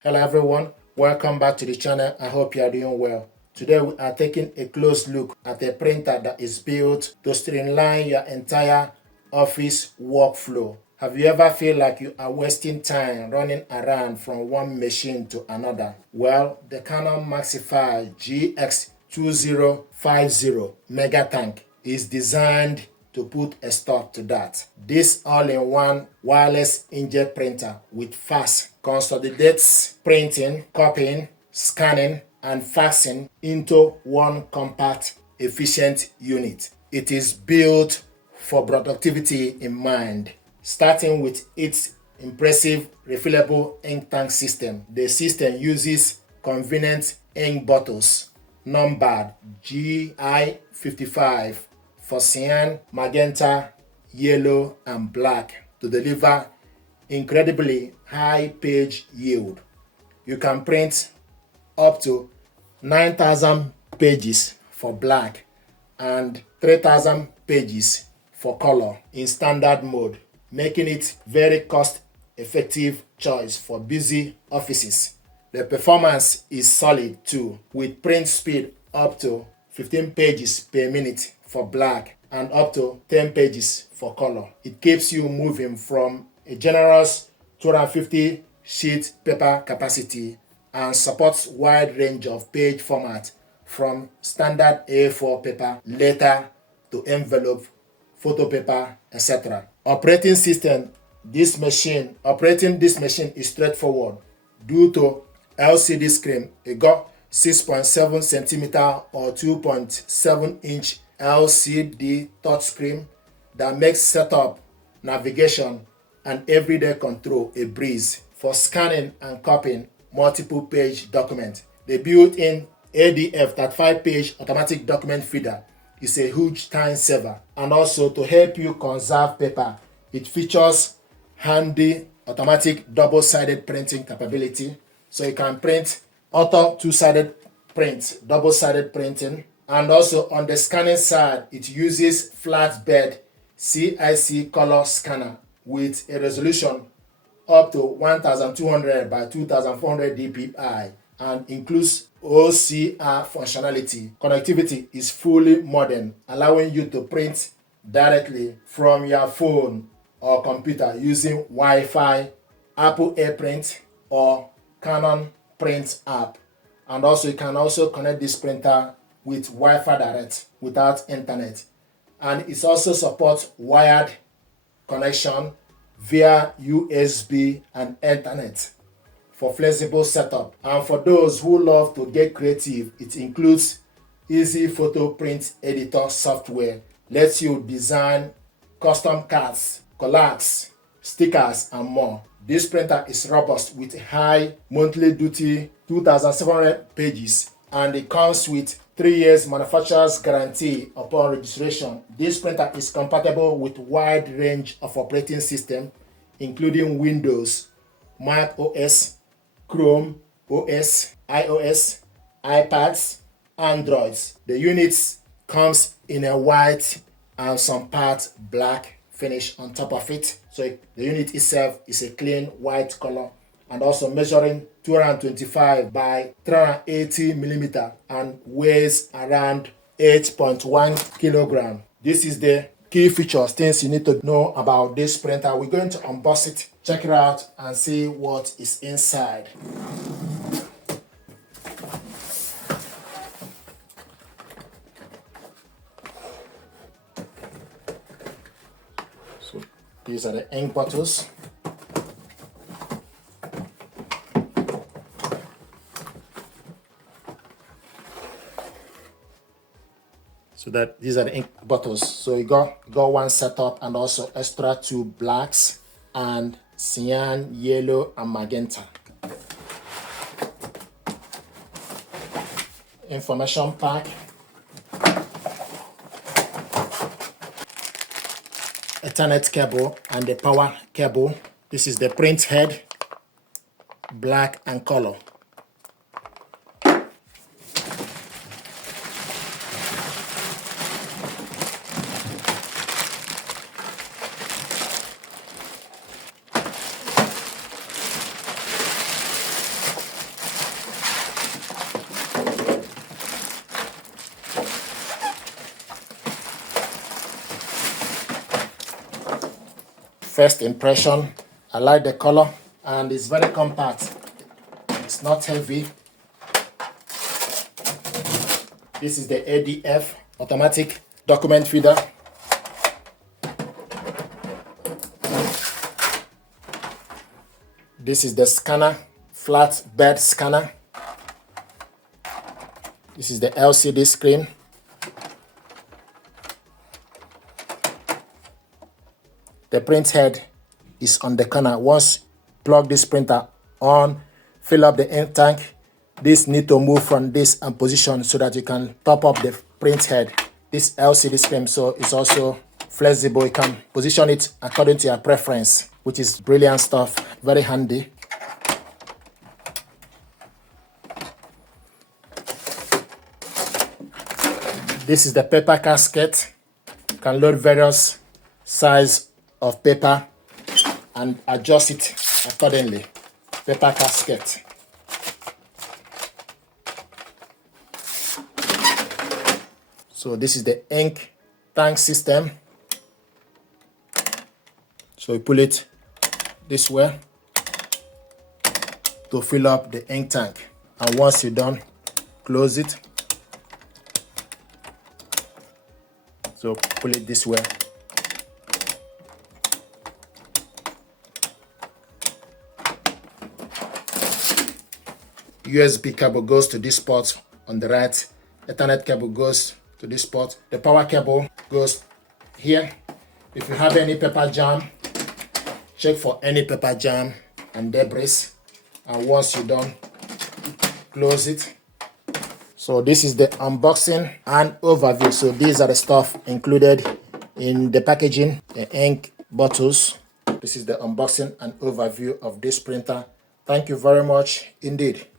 Hello everyone, welcome back to the channel. I hope you are doing well. Today we are taking a close look at a printer that is built to streamline your entire office workflow. Have you ever feel like you are wasting time running around from one machine to another? Well, the Canon MAXIFY GX2050 Mega Tank is designed to put a stop to that. This all-in-one wireless inkjet printer with fast consolidates printing, copying, scanning, and faxing into one compact, efficient unit. It is built for productivity in mind, starting with its impressive refillable ink tank system. The system uses convenient ink bottles numbered GI55 for cyan, magenta, yellow, and black to deliver incredibly high page yield. You can print up to 9,000 pages for black and 3,000 pages for color in standard mode, making it very cost-effective choice for busy offices. The performance is solid too, with print speed up to 15 pages per minute for black and up to 10 pages for color. It keeps you moving from a generous 250 sheet paper capacity and supports wide range of page format from standard A4 paper, letter to envelope, photo paper, etc. Operating this machine is straightforward due to LCD screen. It got 6.7 centimeter or 2.7 inch LCD touchscreen that makes setup, navigation, and everyday control a breeze. For scanning and copying multiple page documents, the built-in ADF 35-page automatic document feeder is a huge time saver. And also to help you conserve paper, it features handy automatic double-sided printing capability, so you can print auto two-sided print, double-sided printing. And also on the scanning side, it uses flatbed CIC color scanner with a resolution up to 1200 by 2400 dpi and includes OCR functionality. Connectivity is fully modern, allowing you to print directly from your phone or computer using Wi-Fi, Apple AirPrint, or Canon Print app. And also you can also connect this printer with Wi-Fi direct without internet. And it also supports wired connection via USB and internet for flexible setup. And for those who love to get creative, it includes easy photo print editor software, lets you design custom cards, collages, stickers, and more. This printer is robust with high monthly duty 2,700 pages, and it comes with 3 years manufacturer's guarantee upon registration. This printer is compatible with wide range of operating systems, including Windows, Mac OS, Chrome OS, iOS, iPads, Androids. The unit comes in a white and some parts black finish on top of it. So the unit itself is a clean white color and also measuring 225 by 380 millimeter and weighs around 8.1 kilogram. This is the key features, things you need to know about this printer. We're going to unbox it, check it out, and see what is inside. So these are the ink bottles. So that these are the ink bottles. So you got one setup and also extra 2 blacks and cyan, yellow, and magenta. Information pack. Ethernet cable and the power cable. This is the print head, black and color. first impression, I like the color and it's very compact. It's not heavy. This is the ADF, automatic document feeder. This is the scanner, flat bed scanner. This is the LCD screen. The print head is on the corner. Once plug this printer on, fill up the ink tank. This need to move from this and position so that you can top up the print head. This LCD screen, so it's also flexible. You can position it according to your preference, which is brilliant stuff, very handy. This is the paper casket. You can load various size of paper and adjust it accordingly. Paper casket. So this is the ink tank system. So you pull it this way to fill up the ink tank. And once you're done, close it. So pull it this way. USB cable goes to this port on the right. Ethernet cable goes to this port. The power cable goes here. If you have any paper jam, check for any paper jam and debris. And once you're done, close it. So this is the unboxing and overview. So these are the stuff included in the packaging, the ink bottles. This is the unboxing and overview of this printer. Thank you very much indeed.